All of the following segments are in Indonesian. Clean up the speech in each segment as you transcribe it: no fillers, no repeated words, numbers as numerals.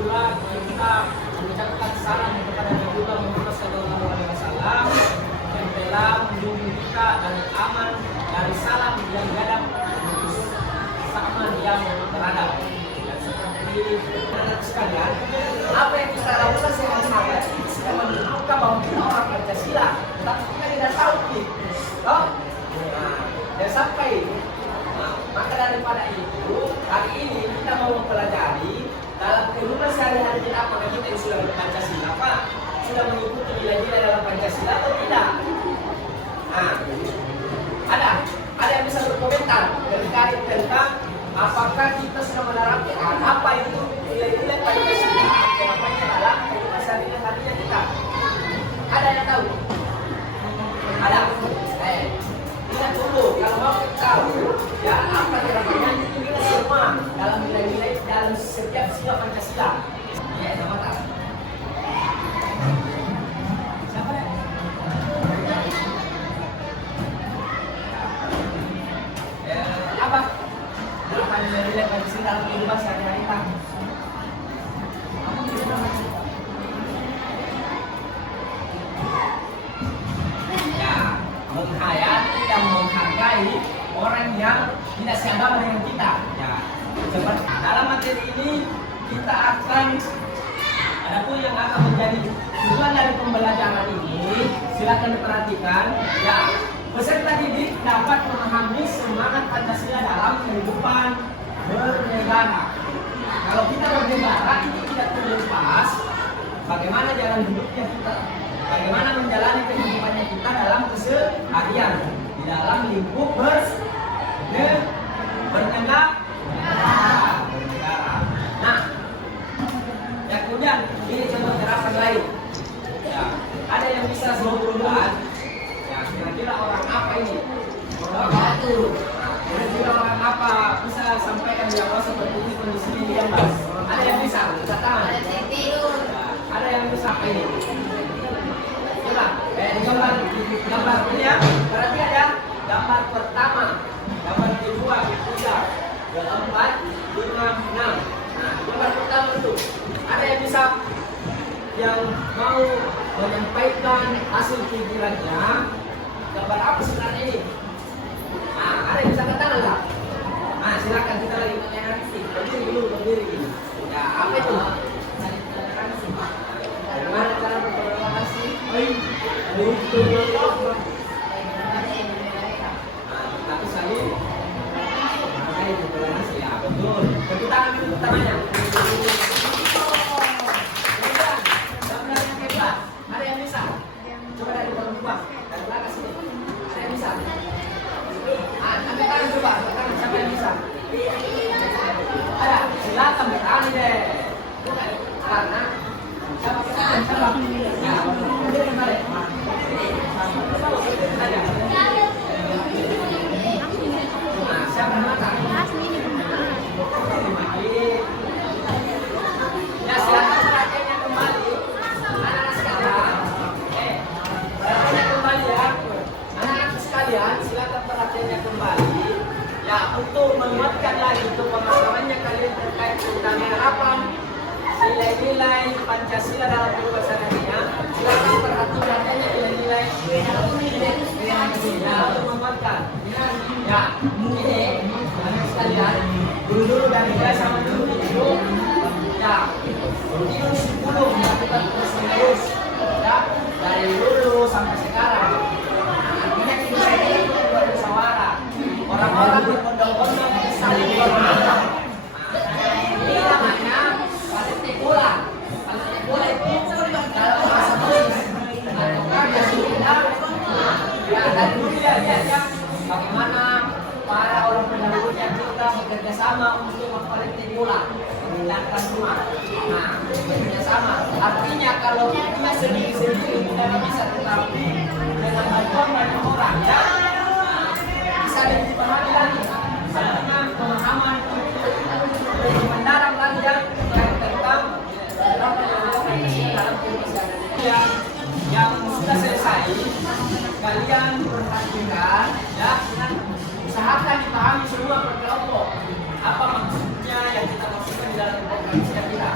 pula kita mengucapkan salam kepada Nabiullah Muhammad SAW yang telah melindungi kita dari aman dari salam yang gadang sama yang terhadap. Dan seperti anak sekalian, apa yang kita lakukan sehari-hari kita menunjukkan bahwa kita orang Pancasila, tapi kita tidak tahu nih, toh? Dan sampai maka daripada itu hari ini kita mau mempelajari dalam kehidupan sehari-hari kita, apakah kita yang sudah Pancasila apa sudah mengikuti nilai-nilai dalam Pancasila atau tidak. Ada yang bisa berkomentar terkait tentang apakah kita sudah menerapkan apa itu nilai-nilai Pancasila dalam kehidupan sehari-hari kita. Ada yang tahu? Ada? Kita tunggu kalau mau tahu ya apa namanya kita semua dalam nilai-nilai dalam setiap sila Pancasila. Ya, nama tak? Siapa ya? Apa? Apa nilai-nilai Pancasila dalam kehidupan sehari-hari kita? Menghayati dan menghargai orang yang tidak seagama dengan kita. Ya, seperti dalam materi ini kita akan ada pun yang akan menjadi tujuan dari pembelajaran ini. Silakan diperhatikan. Ya, peserta didik dapat memahami semangat Pancasila dalam kehidupan bernegara. Kalau kita bernegara ini tidak terlepas bagaimana jalan hidupnya kita. Bagaimana menjalani kehidupannya kita dalam keseharian di dalam lingkup bernegara. Nah, ya kemudian ini contoh terapan lain. Ya, ada yang bisa sebutkan. Ya, kira-kira orang apa ini? Orang batu. Kira-kira orang apa bisa sampaikan jawab seperti ini kondisi ini yang mas? Ada yang bisa? Bisa tangan. Ada yang bisa apa ini? Gambar ini ya, berarti ada gambar pertama, gambar kedua, ketiga, keempat, lima, enam. Nah, gambar pertama itu ada yang bisa yang mau menyampaikan hasil pikirannya gambar apa sebenarnya ini? Nah, ada yang bisa katakan nggak? Nah, silakan kita lagi menyanyi. Berdiri. Ya, apa itu? Bagaimana cara berkomunikasi? Tapi saya ya betul. Tepuk tangan dulu tangannya. Gambar yang hebat. Ada yang bisa? Coba dari bawah coba. Dari belakang sini. Ada yang bisa? Ambil tangan coba. Tangan siapa yang bisa? Ada. Silakan bertani deh. Karena siapa? Ya, betul kembali. Ya, silakan perhatiannya kembali. Anak-anak sekalian. Perhatiannya kembali ya. Anak-anak sekalian, silakan perhatiannya kembali. Ya, untuk menguatkan lagi untuk pemahamannya kalian terkait tentang harapan nilai-nilai Pancasila dalam kehidupan sehari-hari. Silakan perhatikan nilai-nilai untuk menguatkan. Ya, ini anak sekalian, dulu dari saya sama dulu itu, ya, itu sebelum melakukan terus ya, dari dulu sampai sekarang. Artinya kita ini bermusyawarah. Orang-orang berbondong-bondong saling bermusyawarah. Ini namanya Paletekulah. Paletekulah itu dalam bahasa Inggris. Ya, dari dulu ya, bagaimana para orang pendahulunya kita bekerja sama untuk memperhatikan menghilangkan rumah. Nah, bekerja sama. Artinya kalau kita sendiri-sendiri tidak bisa, tetapi dengan bantuan banyak orang ya bisa lebih dipahami lagi. Artinya pemahaman lebih mendalam lagi ya tentang yang sudah selesai. Kalian perhatikan ya, usahakan dipahami semua per kelompok apa maksudnya yang kita maksudkan di dalam program kita.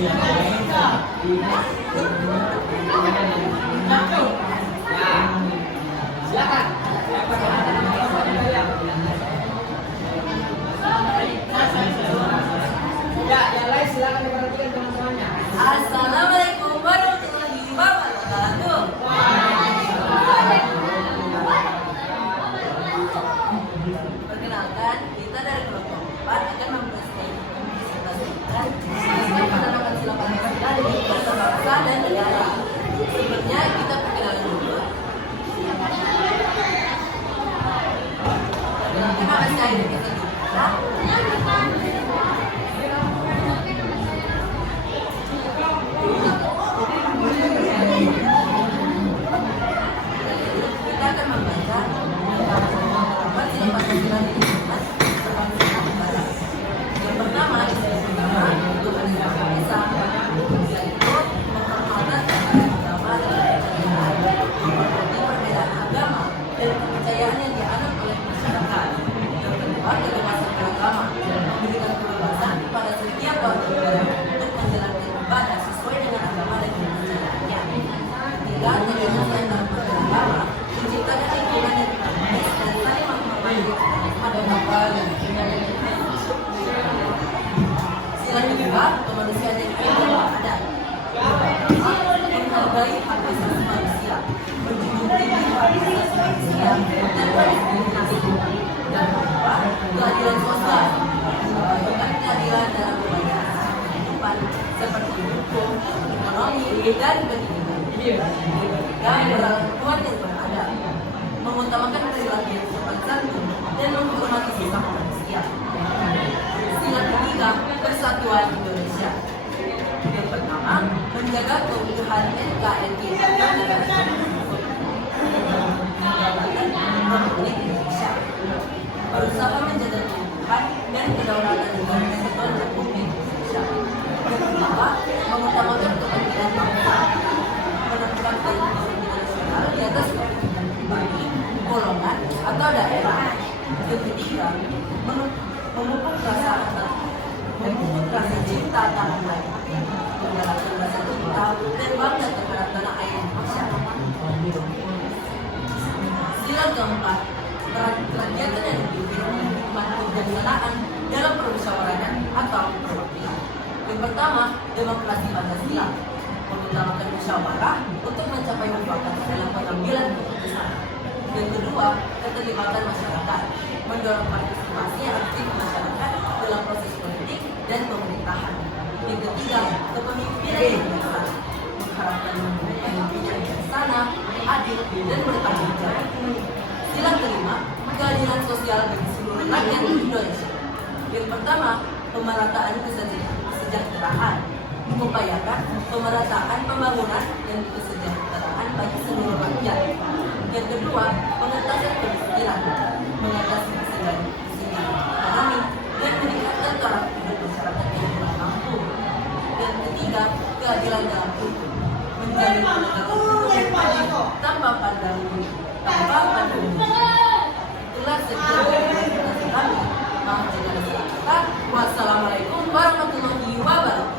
Silakan. Ya, yang lain silakan diperhatikan teman-temannya. Assalamualaikum warahmatullahi wabarakatuh. Perkenalkan, kita dari kelompok 4 akan mempresentasikan penerapan sila Pancasila di bahasa bangsa dan negara. Sebelumnya kita perkenalan dulu. Terima kasih Aida kita akan membaca penerapan sila Pancasila di yang pertama, untuk Indonesia, yaitu penghormatan terhadap agama dan perbedaan agama dan kepercayaan yang dianut oleh masyarakat. Yang kedua, kebebasan beragama, memberikan kebebasan kepada setiap warga negara untuk menjalankan ibadah sesuai dengan agama dan kepercayaannya. Ketiga, toleransi dalam beragama, menciptakan lingkungan yang harmonis dan saling menghormati ada dan sila kedua, kemanusiaan yang ada. Menghargai hak asasi manusia, menjunjung tinggi hak asasi manusia, dan berdiskriminasi. Dan kedua, keadilan sosial, memberikan keadilan dalam berbagai aspek kehidupan seperti hukum, ekonomi, dan pendidikan. Ketiga, perlakuan yang beradab, mengutamakan perilaku yang sopan santun dan menghormati sesama manusia. Sila ketiga, persatuan Indonesia. Yang pertama, menjaga keutuhan NKRI dan negara Republik Indonesia. Berusaha menjaga keutuhan dan kedaulatan negara Kesatuan Republik Indonesia. Yang kedua, mengutamakan kepentingan bangsa, menentukan politik nasional di atas kepentingan pribadi, golongan, atau daerah. Yang ketiga, memupuk rasa cinta tanah air, menggalakkan rasa cinta dan bangga terhadap tanah air Indonesia. Sila keempat, kegiatan yang dipimpin kebijaksanaan dalam permusyawaratan atau perwakilan. Yang pertama, demokrasi Pancasila, mengutamakan musyawarah untuk mencapai mufakat dalam pengambilan keputusan. Yang kedua, keterlibatan masyarakat, mendorong partisipasi aktif masyarakat dalam proses politik dan pemerintahan. Yang ketiga, kepemimpinan yang bijaksana, mengharapkan pemimpin yang bijaksana, adil, dan bertanggung jawab. Sila kelima, keadilan sosial bagi seluruh rakyat Indonesia. Yang pertama, pemerataan kesejahteraan, mengupayakan pemerataan pembangunan dan kesejahteraan bagi seluruh rakyat. Yang kedua, pengentasan kemiskinan, mengatasi kesenjangan ekonomi dan meningkatkan taraf hidup masyarakat yang kurang mampu. Yang ketiga, keadilan dalam hukum, menjamin penegakan hukum tanpa pandang bulu. Itulah sekian presentasi kami. Wassalamualaikum warahmatullahi wabarakatuh.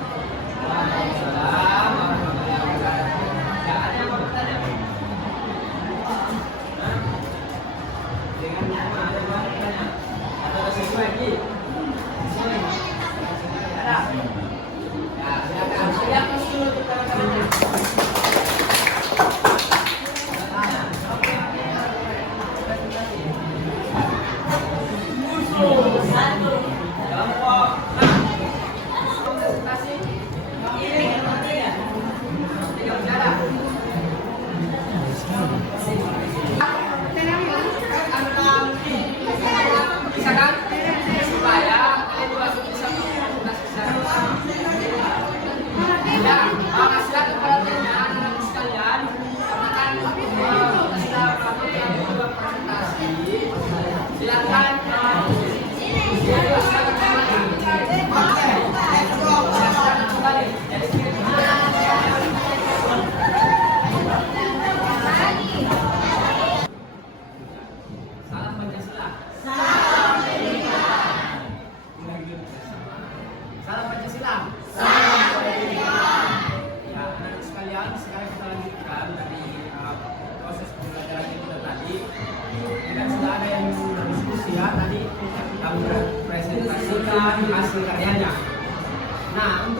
Kelompok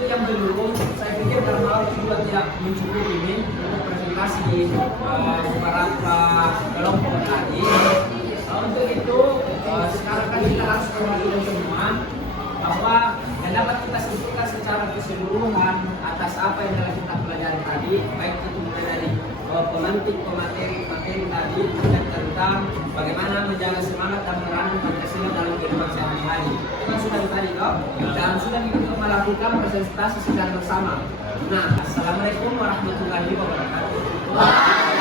untuk yang belum, saya pikir karena waktu juga tidak mencukupi ini untuk presentasi di beberapa kelompok tadi. Untuk itu, sekarang kan kita harus kembali semua bahwa yang dapat kita simpulkan secara keseluruhan atas apa yang telah kita pelajari tadi, baik itu mulai dari pemantik pemateri tadi dan tentang bagaimana menjaga semangat dan meranin Pancasila dalam kehidupan sehari-hari. Itu sudah tadi toh, dan sudah kita melakukan presentasi secara bersama. Nah, assalamualaikum warahmatullahi wabarakatuh.